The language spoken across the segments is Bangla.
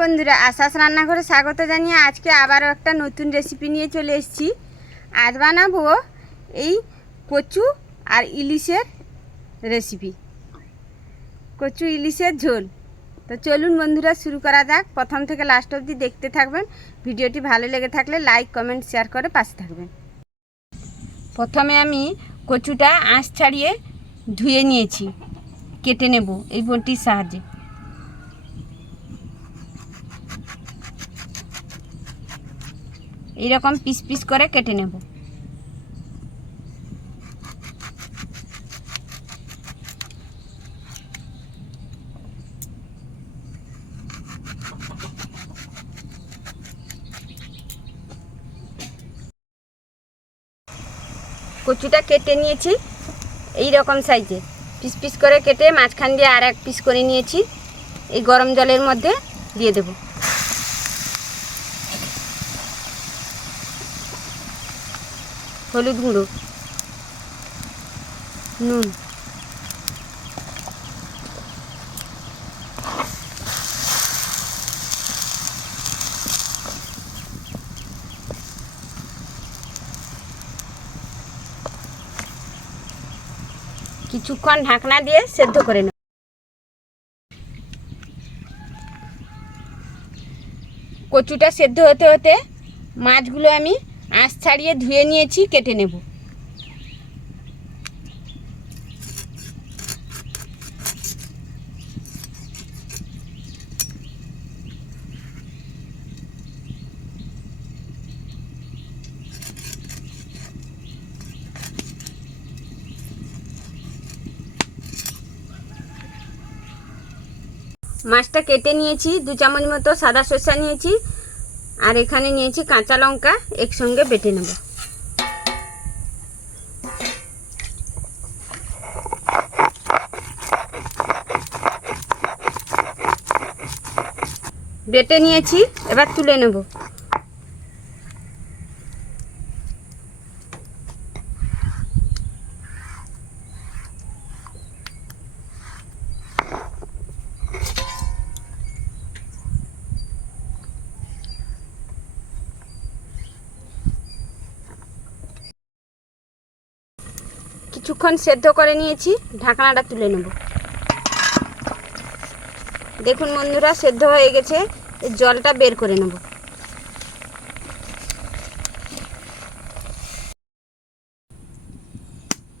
বন্ধুরা, আশাস রান্নাঘরে স্বাগত জানিয়ে আজকে আবারও একটা নতুন রেসিপি নিয়ে চলে এসেছি। আজ বানাবো এই কচু আর ইলিশের রেসিপি কচু ইলিশের ঝোল। তো চলুন বন্ধুরা, শুরু করা যাক। প্রথম থেকে লাস্ট অবধি দেখতে থাকবেন। ভিডিওটি ভালো লেগে থাকলে লাইক কমেন্ট শেয়ার করে পাশে থাকবেন। প্রথমে আমি কচুটা আঁশ ছাড়িয়ে ধুয়ে নিয়েছি। কেটে নেব এই বোনটির সাহায্যে। এইরকম পিস পিস করে কেটে নেব। কচুটা কেটে নিয়েছি এই রকম সাইজে। পিস পিস করে কেটে মাঝখান দিয়ে আর এক পিস করে নিয়েছি, এই গরম জলের মধ্যে দিয়ে দেবো। হলুদ গুঁড়ো, নুন। কিছুক্ষণ ঢাকনা দিয়ে সেদ্ধ করে নেব। কচুটা সেদ্ধ হতে হতে মাছগুলো আমি আঁশ ছাড়িয়ে ধুয়ে নিয়েছি, কেটে নেব। মাছটা কেটে নিয়েছি, দু চামচ মতো সাদা সর্ষা নিয়েছি। আর এখানে নিয়েছি কাঁচা লঙ্কা একসঙ্গে বেটে নেব। বেটে নিয়েছি এবার তুলে নেব। কিছুক্ষণ সেদ্ধ করে নিয়েছি, ঢাকনাটা তুলে নেব। দেখুন বন্ধুরা, সেদ্ধ হয়ে গেছে জলটা বের করে নেব।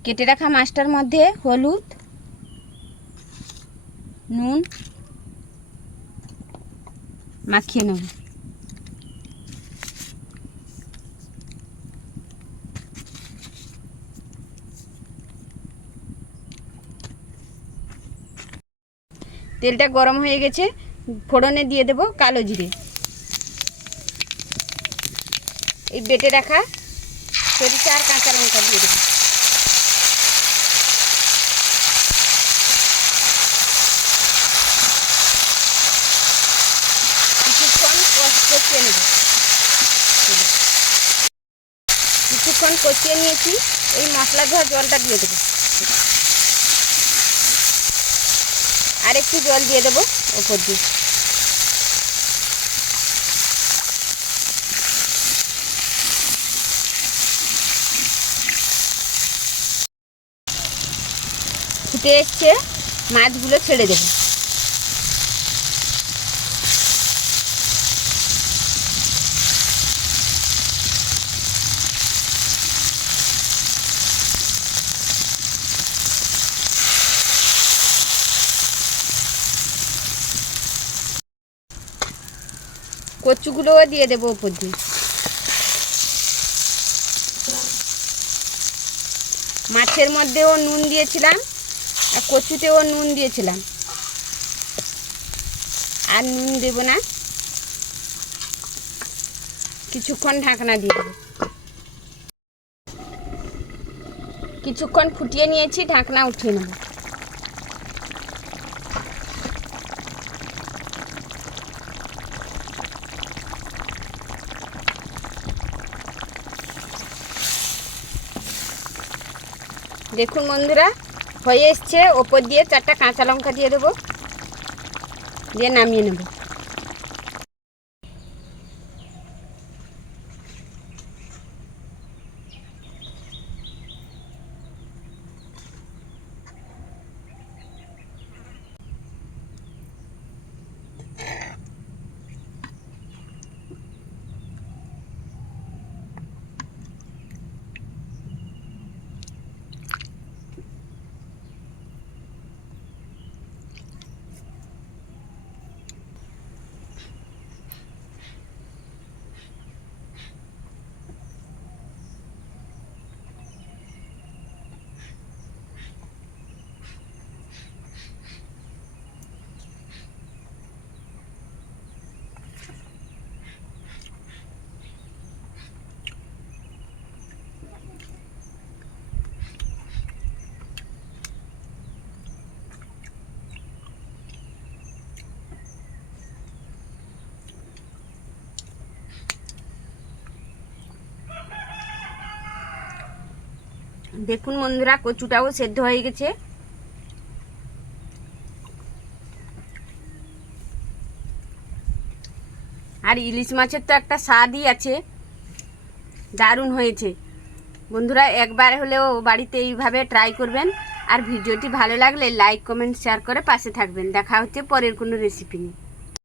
কেটে রাখা মাছটার মধ্যে হলুদ, নুন মাখিয়ে নেব। তেলটা গরম হয়ে গেছে, ফোড়নে দিয়ে দেব কালো জিরে। এই বেটে রাখা সরিষা আর কাঁচা লঙ্কা দিয়ে দেবো। কিছুক্ষণ কষ- কষিয়ে নেব। কিছুক্ষণ কষিয়ে নিয়েছি, এই মশলা ধোয়া জলটা দিয়ে দেবো। আর একটু জল দিয়ে দেবো ওপর দিয়ে। ফুটে এসছে মাছগুলো ছেড়ে দেবো। কচুগুলোও দিয়ে দেবো উপর দিয়ে। মাছের মধ্যেও নুন দিয়েছিলাম, আর কচুতেও নুন দিয়েছিলাম। আর নুন দেব না। কিছুক্ষণ ঢাকনা দিয়ে দেবো। কিছুক্ষণ ফুটিয়ে নিয়েছি, ঢাকনা উঠিয়ে নেব। দেখুন বন্ধুরা হয়ে এসছে। ওপর দিয়ে চারটা কাঁচা লঙ্কা দিয়ে দেবো। দিয়ে নামিয়ে নেব। দেখুন বন্ধুরা, কচুটাও সেদ্ধ হয়ে গেছে। আর ইলিশ মাছের তো একটা স্বাদই আছে। দারুণ হয়েছে। বন্ধুরা, একবার হলেও বাড়িতে এইভাবে ট্রাই করবেন। আর ভিডিওটি ভালো লাগলে লাইক কমেন্ট শেয়ার করে পাশে থাকবেন। দেখা হচ্ছে পরের কোনো রেসিপি নিয়ে।